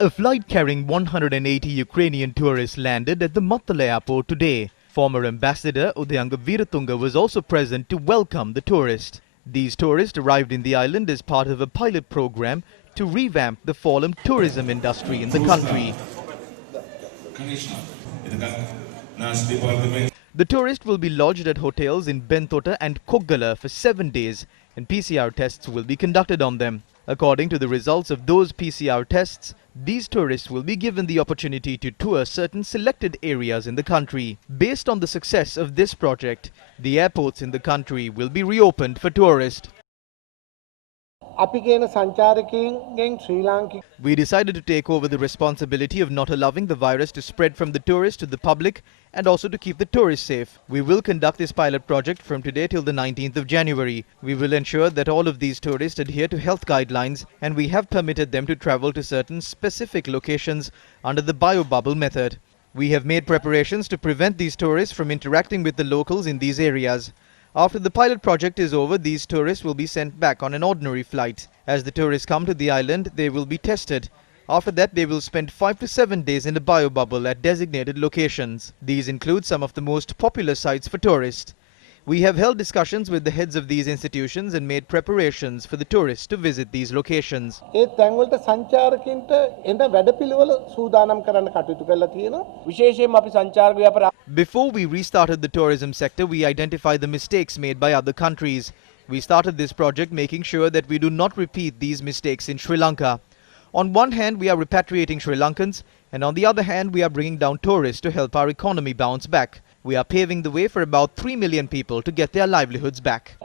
A flight carrying 180 Ukrainian tourists landed at the Mattala airport today. Former Ambassador Udayanga Veeratunga was also present to welcome the tourists. These tourists arrived in the island as part of a pilot program to revamp the fallen tourism industry in the country. The tourists will be lodged at hotels in Bentota and Koggala for 7 days, and PCR tests will be conducted on them. According to the results of those PCR tests, these tourists will be given the opportunity to tour certain selected areas in the country. Based on the success of this project, the airports in the country will be reopened for tourists. We decided to take over the responsibility of not allowing the virus to spread from the tourists to the public and also to keep the tourists safe. We will conduct this pilot project from today till the 19th of January. We will ensure that all of these tourists adhere to health guidelines, and we have permitted them to travel to certain specific locations under the biobubble method. We have made preparations to prevent these tourists from interacting with the locals in these areas. After the pilot project is over, these tourists will be sent back on an ordinary flight. As the tourists come to the island, they will be tested. After that, they will spend 5 to 7 days in a biobubble at designated locations. These include some of the most popular sites for tourists. We have held discussions with the heads of these institutions and made preparations for the tourists to visit these locations. Before we restarted the tourism sector, we identified the mistakes made by other countries. We started this project making sure that we do not repeat these mistakes in Sri Lanka. On one hand, we are repatriating Sri Lankans, and on the other hand, we are bringing down tourists to help our economy bounce back. We are paving the way for about 3 million people to get their livelihoods back.